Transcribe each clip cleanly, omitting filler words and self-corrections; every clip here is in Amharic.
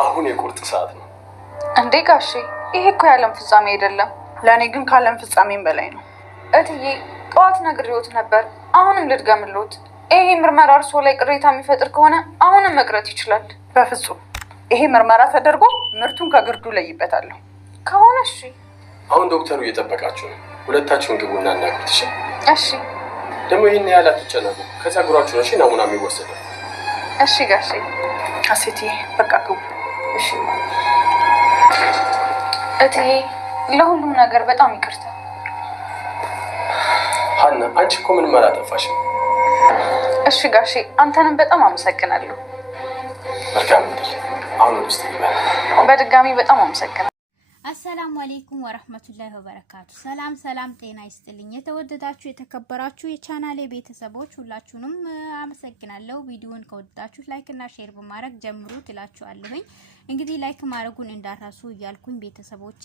አሁን የቁርጥ ሰዓት ነው እንዴ ጋሼ? ይሄ እኮ ያለም ፍጻሜ አይደለም። ለኔ ግን ካለም ፍጻሜም በላይ ነው። እትዬ ጠዋት ነግሬዎት ነበር። አሁንም ልድገምልዎት። ይሄ ምርመራ እርሶ ላይ ቅሬታ የሚፈጥር ከሆነ አሁንም መቅረት ይችላል። በፍጹም ይሄ ምርመራ ተደርጎ ምርቱን ከግርዱ ለይበታለሁ ከሆነ እሺ። አሁን ዶክተሩ እየጠበቃችሁ ነው። ሁለታችሁን ግቡና እናግሩት። እሺ እሺ። ደግሞ ይሄን ያህል አትጨነቁ። ከፀጉራችሁ ነው እሺ ናሙና የሚወሰደው። እሺ ጋሼ። አሴትዬ በቃ ግቡ። እሺ እትዬ፣ ለሁሉም ነገር በጣም ይቅርታ። ሀና አንቺ እኮ ምንም አላጠፋሽም። እሺ ጋሼ፣ አንተንም በጣም አመሰግናለሁ። መልካም እንዴ። አሁን ውስጥ ይባል። በድጋሚ በጣም አመሰግናለሁ። አሰላሙ አለይኩም ወራህመቱላሂ ወበረካቱ። ሰላም ጤና ይስጥልኝ። የተወደዳችሁ የተከበራችሁ የቻናሌ ቤተሰቦች ሁላችሁንም አመሰግናለሁ። ቪዲዮውን ከወደዳችሁ ላይክ እና ሼር በማድረግ ጀምሩ ትላችኋለሁኝ። እንግዲህ ላይክ ማድረጉን እንዳራሱ እያልኩኝ ቤተሰቦቼ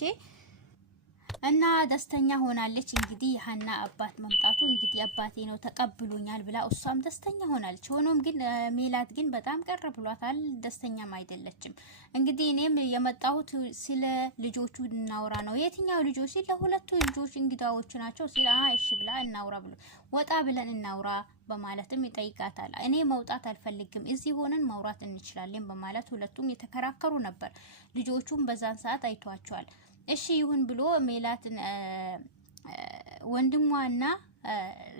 እና ደስተኛ ሆናለች። እንግዲህ የሀና አባት መምጣቱ እንግዲህ አባቴ ነው ተቀብሎኛል ብላ እሷም ደስተኛ ሆናለች። ሆኖም ግን ሜላት ግን በጣም ቀረ ብሏታል። ደስተኛም አይደለችም። እንግዲህ እኔም የመጣሁት ስለ ልጆቹ እናውራ ነው። የትኛው ልጆች? ሲል ለሁለቱ ልጆች እንግዳዎች ናቸው ሲል እሺ ብላ እናውራ ብሎ ወጣ ብለን እናውራ በማለትም ይጠይቃታል። እኔ መውጣት አልፈልግም፣ እዚህ ሆነን ማውራት እንችላለን በማለት ሁለቱም የተከራከሩ ነበር። ልጆቹም በዛን ሰዓት አይቷቸዋል። እሺ ይሁን ብሎ ሜላትን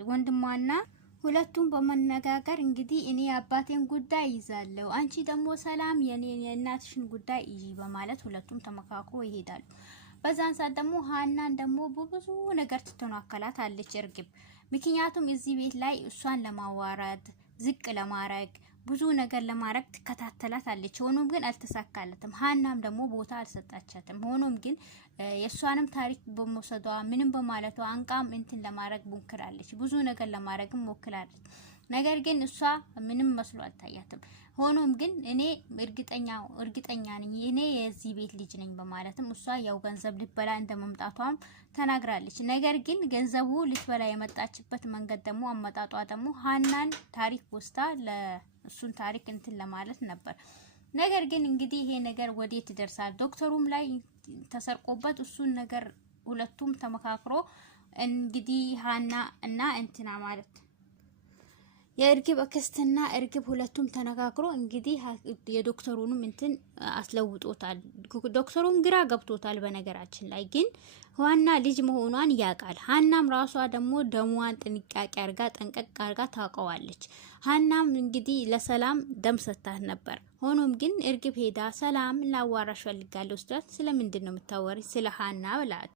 ወንድሟና ሁለቱም በመነጋገር እንግዲህ እኔ አባቴን ጉዳይ ይዛለሁ፣ አንቺ ደግሞ ሰላም የእናትሽን ጉዳይ ይይ በማለት ሁለቱም ተመካክሮ ይሄዳሉ። በዛን ሰዓት ደግሞ ሀናን ደግሞ በብዙ ነገር ትተናከላት አለች እርግብ። ምክንያቱም እዚህ ቤት ላይ እሷን ለማዋረድ ዝቅ ለማድረግ ብዙ ነገር ለማድረግ ትከታተላት አለች። ሆኖም ግን አልተሳካለትም። ሀናም ደግሞ ቦታ አልሰጣቻትም። ሆኖም ግን የእሷንም ታሪክ በመውሰዷ ምንም በማለቷ አንቃም እንትን ለማድረግ ሞክራለች። ብዙ ነገር ለማድረግም ሞክራለች። ነገር ግን እሷ ምንም መስሎ አልታያትም። ሆኖም ግን እኔ እርግጠኛ ነኝ እኔ የዚህ ቤት ልጅ ነኝ በማለትም እሷ ያው ገንዘብ ልትበላ እንደመምጣቷም ተናግራለች። ነገር ግን ገንዘቡ ልትበላ የመጣችበት መንገድ ደግሞ አመጣጧ ደግሞ ሀናን ታሪክ ወስታ ለእሱን ታሪክ እንትን ለማለት ነበር። ነገር ግን እንግዲህ ይሄ ነገር ወዴት ይደርሳል? ዶክተሩም ላይ ተሰርቆበት እሱን ነገር ሁለቱም ተመካክሮ እንግዲህ ሀና እና እንትና ማለት የእርግብ አክስትና እርግብ ሁለቱም ተነጋግሮ እንግዲህ የዶክተሩንም እንትን አስለውጦታል። ዶክተሩም ግራ ገብቶታል። በነገራችን ላይ ግን ዋና ልጅ መሆኗን ያውቃል። ሀናም ራሷ ደግሞ ደሟን ጥንቃቄ አርጋ ጠንቀቅ አርጋ ታውቀዋለች። ሀናም እንግዲህ ለሰላም ደም ሰጥታት ነበር። ሆኖም ግን እርግብ ሄዳ ሰላም ላዋራሽ ፈልጋለሁ ስትላት ስለምንድን ነው የምታወሪ? ስለ ሀና ብላት